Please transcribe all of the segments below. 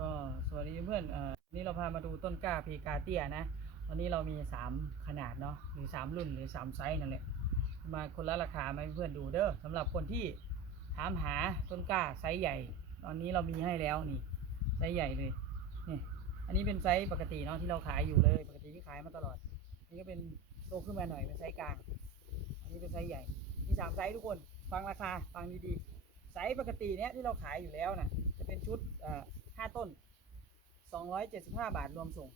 ก็สวัสดีเพื่อนเอ่อนี่เราพามาดูต้นกล้าเพกาเตียนะวันนี้เรามีสามขนาดเนาะหรือสามรุ่นหรือสามไซส์นั่นแหละมาคนละราคามาเพื่อนดูเด้อสำหรับคนที่ถามหาต้นกล้าไซส์ใหญ่ ตอนนี้เรามีให้แล้วนี่ไซส์ใหญ่เลยนี่อันนี้เป็นไซส์ปกติเนาะที่เราขายอยู่เลย ปกติที่ขายมาตลอด นี่ก็เป็นโตขึ้นมาหน่อยเป็นไซส์กลาง อันนี้เป็นไซส์ใหญ่มีสามไซส์ทุกคนฟังราคาฟังดีๆไซส์ปกติเนี้ยที่เราขายอยู่แล้วนะจะเป็นชุด เอ่อห้าต้นสองร้อยเจ็ดสิบห้าบาทรวมส่ง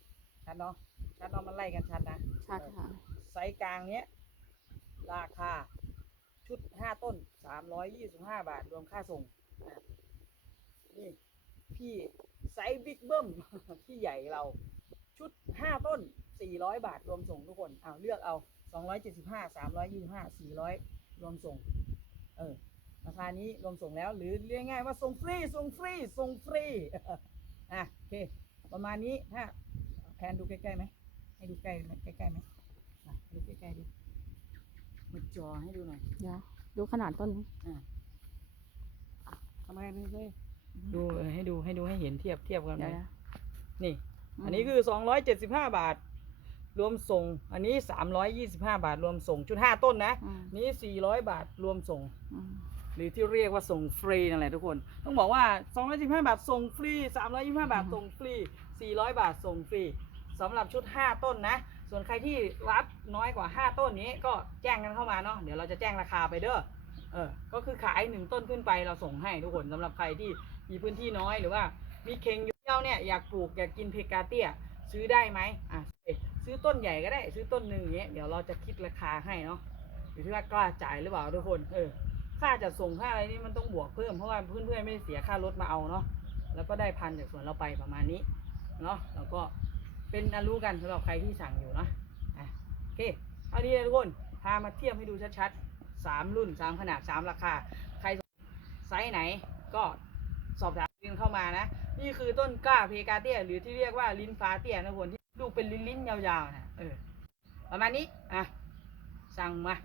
ชัดเนาะ ชัดเนาะมันไล่กันชัดนะชัดค่ะ ไซส์กลางเนี้ย ราคา ชุดห้าต้นสามร้อยยี่สิบห้าบาทรวมค่าส่งนะนี่ พี่ไซส์บิ๊กเบิ้มพี่ใหญ่เรา ชุดห้าต้นสี่ร้อยบาทรวมส่งทุกคนอ้าวเลือกเอาสองร้อยเจ็ดสิบห้าสามร้อยยี่สิบห้าสี่ร้อยรวมส่ง เออ ราคานี้รวมส่งแล้ว หรือเรียกง่ายๆว่าส่งฟรีส่งฟรีส่งฟรีอะโอเค ประมาณนี้ถ้าแพนดูใกล้ๆไหมให้ดูใกล้ไหมใกล้ๆไหมอะดูใกล้ๆดูมาจอให้ดูหน่อยเดี๋ยวดูขนาดต้นนี้อะทำไมไม่เคยดูเออให้ดูให้ดูให้เห็นเทียบเทียบกันเดี๋ยวไหมนะนี่มอันนี้คือ275บาท รวมส่ง อันนี้325บาท รวมส่งชุด5ต้นนะมนี้400บาทรวมส่งอืม หรือที่เรียกว่าส่งฟรีนั่นแหละทุกคน ต้องบอกว่า 215 บาทส่งฟรี 325 บาทส่งฟรี 400 บาทส่งฟรีสำหรับชุด 5 ต้นนะ ส่วนใครที่รับน้อยกว่า 5 ต้นนี้ก็แจ้งกันเข้ามาเนาะเดี๋ยวเราจะแจ้งราคาไปเด้อเออก็คือขายหนึ่งต้นขึ้นไปเราส่งให้ทุกคนสำหรับใครที่มีพื้นที่น้อยหรือว่ามีเข่งอยู่เดียวเนี่ยอยากปลูกอยากกินเพกาเตียซื้อได้ไหมอะซื้อต้นใหญ่ก็ได้ ซื้อต้นหนึ่งอย่างเงี้ยเดี๋ยวเราจะคิดราคาให้เนาะอยู่ที่ว่ากล้าจ่ายหรือเปล่าทุกคนเออ ค่าจัดส่งค่าอะไรนี่มันต้องบวกเพิ่มเพราะว่าเพื่อนๆไม่ได้เสียค่ารถมาเอาเนาะแล้วก็ได้พันจากสวนเราไปประมาณนี้เนาะแล้วก็เป็นอันรู้กันสำหรับใครที่สั่งอยู่เนาะอะโอเคเอาดีเลยทุกคนพามาเทียบให้ดูชัดๆสามรุ่นสามขนาดสามราคา ใครไซส์ไหนก็สอบถามกันเข้ามานะ นี่คือต้นกล้าเพกาเตียหรือที่เรียกว่าลิ้นฟ้าเตียนะทุกคนที่ลูกเป็นลิ้นๆยาวๆนะเออประมาณนี้อะสั่งมา